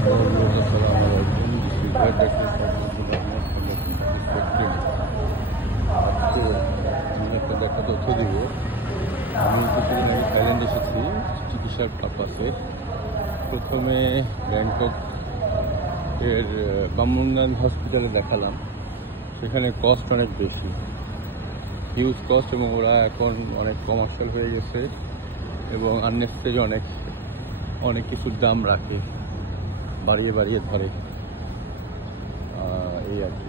Assalamualaikum. This is একটা দেখা তথ্য দিব। আমি কিছুদিন আগে থাইল্যান্ড এসেছি চিকিৎসার পারপাসে। প্রথমে ব্যাংকক এর বামুনগান হসপিটালে দেখালাম। সেখানে কস্ট অনেক বেশি, হিউজ কস্ট, এবং ওরা এখন অনেক কমার্শিয়াল হয়ে গেছে এবং আননেসেসারি অনেক কিছুর দাম রাখে, বাড়িয়ে ধরে, এই আর কি।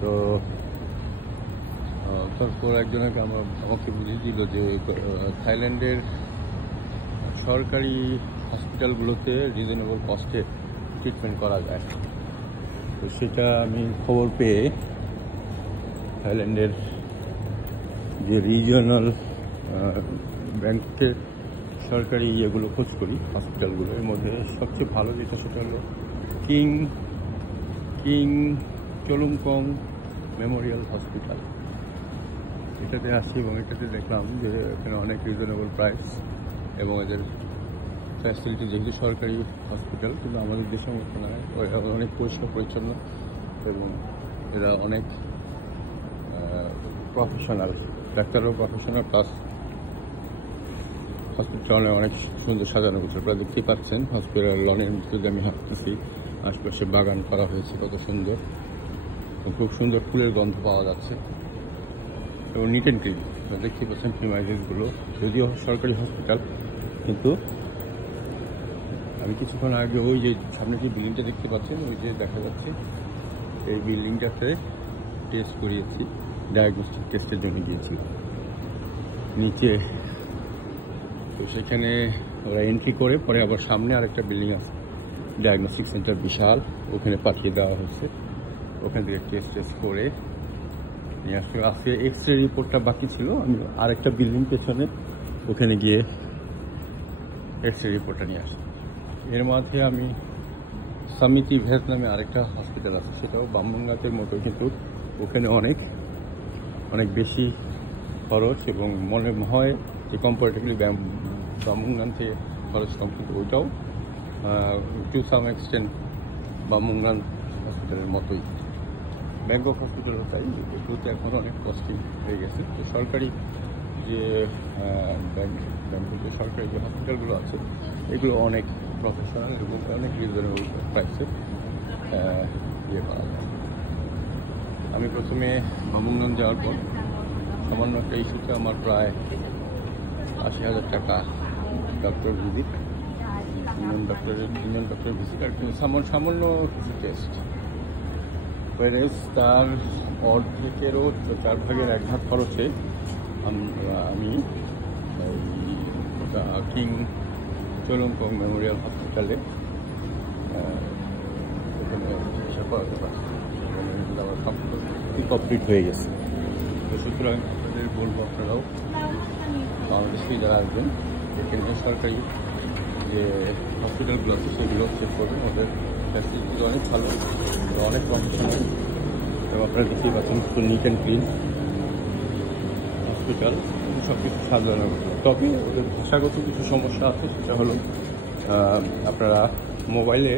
তো তারপর একজনকে আমাকে বুঝিয়ে দিল যে থাইল্যান্ডের সরকারি হসপিটালগুলোতে রিজনেবল কস্টে ট্রিটমেন্ট করা যায়। তো সেটা আমি খবর পেয়ে থাইল্যান্ডের যে রিজিওনাল ব্যাংকের সরকারি ইয়েগুলো খোঁজ করি, হসপিটালগুলো, এর মধ্যে সবচেয়ে ভালো যেটা সেটা হলো কিং চলুমকং মেমোরিয়াল হসপিটাল। এটাতে আসি এবং এটাতে দেখলাম যে এখানে অনেক রিজনেবল প্রাইস এবং এদের ফ্যাসিলিটি, যেহেতু সরকারি হসপিটাল, কিন্তু আমাদের দেশের মতো নয়, অনেক পরিষ্কার পরিচ্ছন্ন এবং এরা অনেক প্রফেশনাল, ডাক্তারও প্রফেশনাল, প্লাস হসপিটাল অনেক সুন্দর সাজানো হচ্ছে। আপনারা দেখতেই পাচ্ছেন হসপিটাল লনের মধ্যে আমি হাঁটতেছি, আশপাশে বাগান করা হয়েছে কত সুন্দর, খুব সুন্দর ফুলের গন্ধ পাওয়া যাচ্ছে এবং নিট অ্যান্ড ক্লিন। দেখতেই পাচ্ছেন প্রিমাইসেসগুলো, যদিও সরকারি হসপিটাল, কিন্তু আমি কিছুক্ষণ আগে ওই যে সামনে যে বিল্ডিংটা দেখতে পাচ্ছেন, ওই যে দেখা যাচ্ছে এই বিল্ডিংটাতে টেস্ট করিয়েছি, ডায়াগনস্টিক টেস্টের জন্য গিয়েছি নিচে। তো সেখানে ওরা এন্ট্রি করে পরে আবার সামনে আরেকটা বিল্ডিং আছে, ডায়াগনস্টিক সেন্টার বিশাল, ওখানে পাঠিয়ে দেওয়া হয়েছে। ওখান থেকে টেস্ট করে নিয়ে আসলে আজকে এক্স রে রিপোর্টটা বাকি ছিল, আমি আরেকটা বিল্ডিং পেছনে ওখানে গিয়ে এক্স রে রিপোর্টটা নিয়ে আসি। এর মাঝে আমি সামিতি ভেজ নামে আরেকটা হসপিটাল আছে, সেটাও বামুনগাতের মতো, কিন্তু ওখানে অনেক বেশি খরচ এবং মনে হয় যে কম্পারেটিভলি বামুনগান থেকে খরচ কম, কিন্তু ওইটাও টু সাম এক্সটেন্ট বামুনগান হসপিটালের মতোই। ব্যাংকক হসপিটালও তাই, এগুলোতে এখন অনেক কস্টলি হয়ে গেছে। তো সরকারি যে ব্যাংকের সরকারি যে হসপিটালগুলো আছে, এগুলো অনেক প্রফেশনাল এবং অনেক রিজনেবল প্রাইসে ইয়ে করা যায়। আমি প্রথমে বামুনগান যাওয়ার পর সামান্য একটা ইস্যুতে আমার প্রায় 80,000 টাকা ডক্টর ভিজিট, তিনজন ডক্টরের ভিজিট, আর কিন্তু সামান্য কিছু টেস্ট, তার অর্ধেকেরও 4 ভাগের 1 ভাগ খরচে আমি কিং চলুমকং মেমোরিয়াল হসপিটালে ওখানে চিকিৎসা করাতে পারছি। আমার সম্পূর্ণ কমপ্লিট হয়ে গেছে। তো সুতরাং আপনাদের বলবো, আপনারাও বাংলাদেশে যারা আসবেন, কেন্দ্রীয় সরকারি যে হসপিটালগুলো আছে সেগুলো চেক করবেন। ওদের ফ্যাসিলিটি অনেক ভালো, অনেক প্রফেশনাল, এবং আপনারা দেখতেই পাচ্ছেন খুব নিট অ্যান্ড ক্লিন হসপিটাল, সব কিছু সাজানো। তবে ওদের ভাষাগত কিছু সমস্যা আছে, সেটা হলো আপনারা মোবাইলে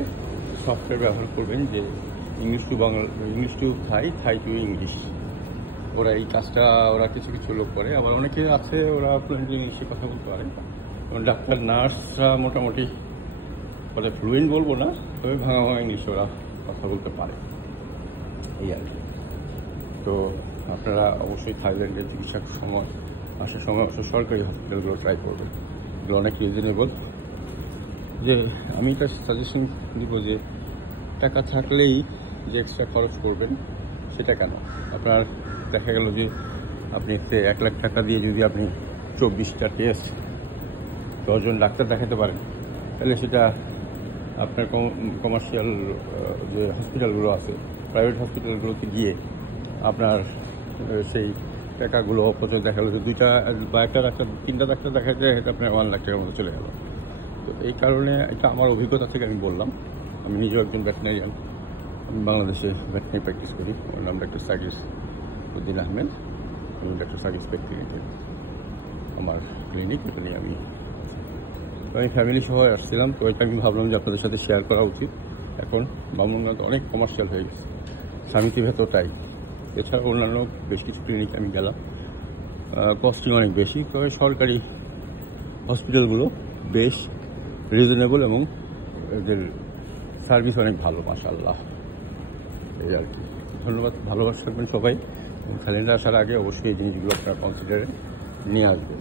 সফটওয়্যার ব্যবহার করবেন যে English to Thai to English. ওরা এই কাজটা কিছু লোক করে, আবার অনেকে আছে ওরা ফ্লুয়েন্টলি ইংলিশে কথা বলতে পারে। ডাক্তার নার্সরা মোটামুটি বলে ফ্লুয়েন্ট বলবো না, তবে ভাঙা ইংলিশে ওরা কথা বলতে পারে, এই আর কি। তো আপনারা অবশ্যই থাইল্যান্ডের চিকিৎসার সময় আসার সময় অবশ্যই সরকারি হসপিটালগুলো ট্রাই করবেন, এগুলো অনেক রিজনেবল। যে আমি এটা সাজেশন দিব যে টাকা থাকলেই যে এক্সট্রা খরচ করবেন সেটা কেন। আপনার দেখা গেল যে আপনি 1 লাখ টাকা দিয়ে যদি আপনি 24টা টেস্ট 10 জন ডাক্তার দেখাতে পারেন, তাহলে সেটা আপনার কমার্শিয়াল যে হসপিটালগুলো আছে, প্রাইভেট হসপিটালগুলোতে গিয়ে আপনার সেই টাকাগুলো অপচয় দেখা গেলো যে 2টা বা 1টা ডাক্তার 3টা ডাক্তার দেখাতে আপনার 1 লাখ টাকার মতো চলে গেল। তো এই কারণে এটা আমার অভিজ্ঞতা থেকে আমি বললাম। আমি নিজেও একজন ভেটেরিনারিয়ান, আমি বাংলাদেশে ভেটেরিনারি প্র্যাকটিস করি। আমার নাম ডক্টর সাকির উদ্দিন আহমেদ, আমি ডক্টর সাকির স্পেক ক্লিনিকের আমার ক্লিনিক, এখানে আমি ফ্যামিলি সহ আসছিলাম। তো এটা আমি ভাবলাম যে আপনাদের সাথে শেয়ার করা উচিত। এখন বামুনগঞ্জ অনেক কমার্শিয়াল হয়ে গেছে, সামিতি ভেতর তাই। এছাড়া অন্যান্য বেশ কিছু ক্লিনিক আমি গেলাম, কস্টিং অনেক বেশি, তবে সরকারি হসপিটালগুলো বেশ রিজনেবল এবং এদের সার্ভিস অনেক ভালো, মাশাআল্লাহ। এই আর কি। ধন্যবাদ, ভালোবাসা থাকবেন সবাই। থাইল্যান্ডে আসার আগে অবশ্যই এই জিনিসগুলো আপনারা কনসিডারে নিয়ে আসবেন।